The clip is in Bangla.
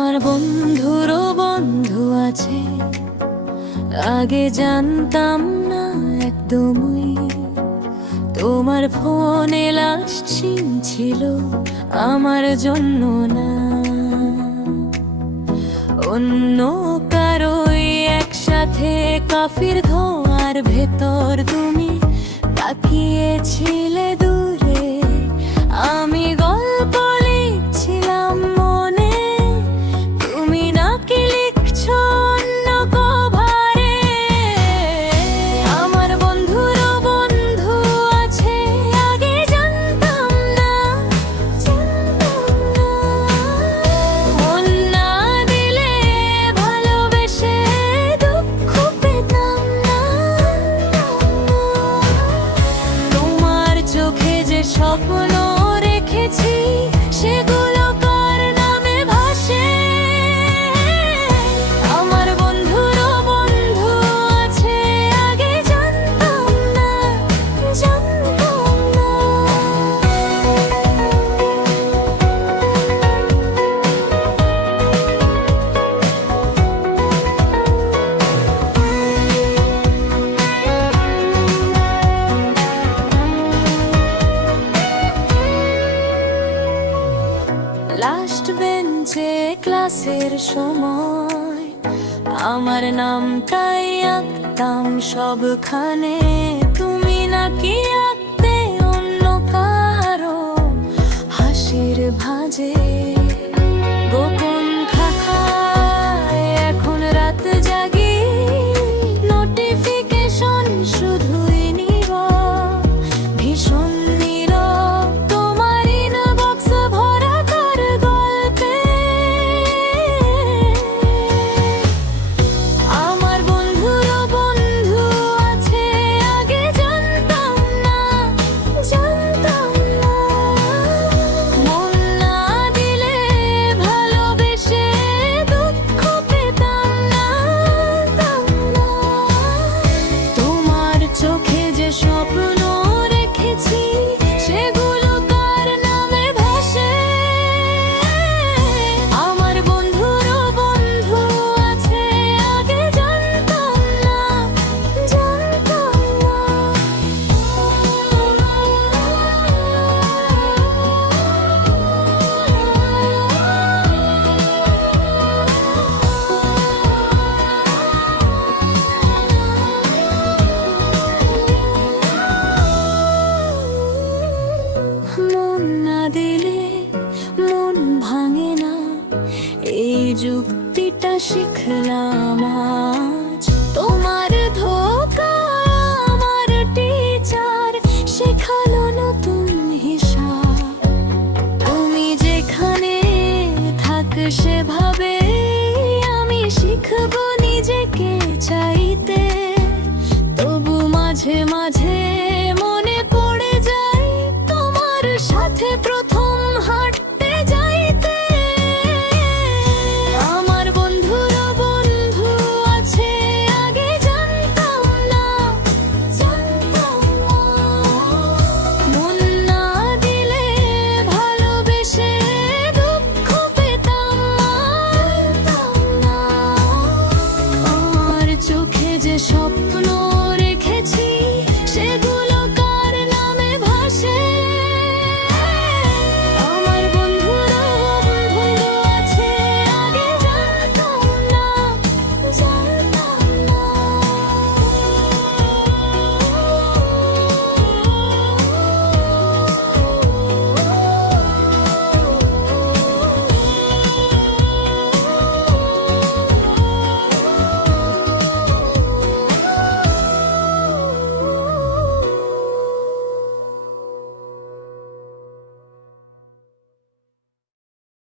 আমার বন্ধুরও বন্ধু আছে, আগে জানতাম না একদমই। তোমার ফোনে লাস্ট সিন ছিল আমার জন্য না, অন্য কারোই। একসাথে কফির ধোঁয়ার ভেতর তুমি তাকিয়েছিলে দূরে, আমি গল্প লিখছিলাম মনে, তুমি নাকি লিখছো অন্য কভারে। আমার বন্ধুরও বন্ধু আছে, আগে জানতাম না, মন না দিলে ভালোবেসে দুঃখ পেতাম না। তোমার চোখে যে স্বপ্ন রেখেছি সেগুলো কার নামে ভাসে। আমার বন্ধুরও বন্ধু আছে, আগে জানতাম না, জানতাম না। লাস্ট বেঞ্চে ক্লাসের সময় আমার নামটাই আঁকতাম সবখানে, তুমি নাকি আঁকতে অন্য কারো হাসির ভাঁজে। গোপন খাখায় এখন রাত জাগি, নোটিফিকেশন শুধুই নীরব, ভীষণ নীরব। তোমার ইনবক্স ভরা কার গল্পে। আমার বন্ধুরও বন্ধু আছে, আগে জানতাম না, জানতাম না। মন না দিলে ভালোবেসে দুঃখ পেতাম না, তাম না। তোমার চোখে যে স্বপ্ন রেখেছি সেগুলো কার নামে ভাসে। আমার বন্ধুরও বন্ধু আছে, আগে জানতাম না, জানতাম না। মন না দিলে মন ভাঙে না, এই যুক্তিটা শিখলাম আজ। তোমার ধোঁকা আমার টিচার শেখালো নতুন হিসাব। তুমি যেখানে থাক সেভাবে আমি শিখবো নিজেকে চাইতে, তবু মাঝে মাঝে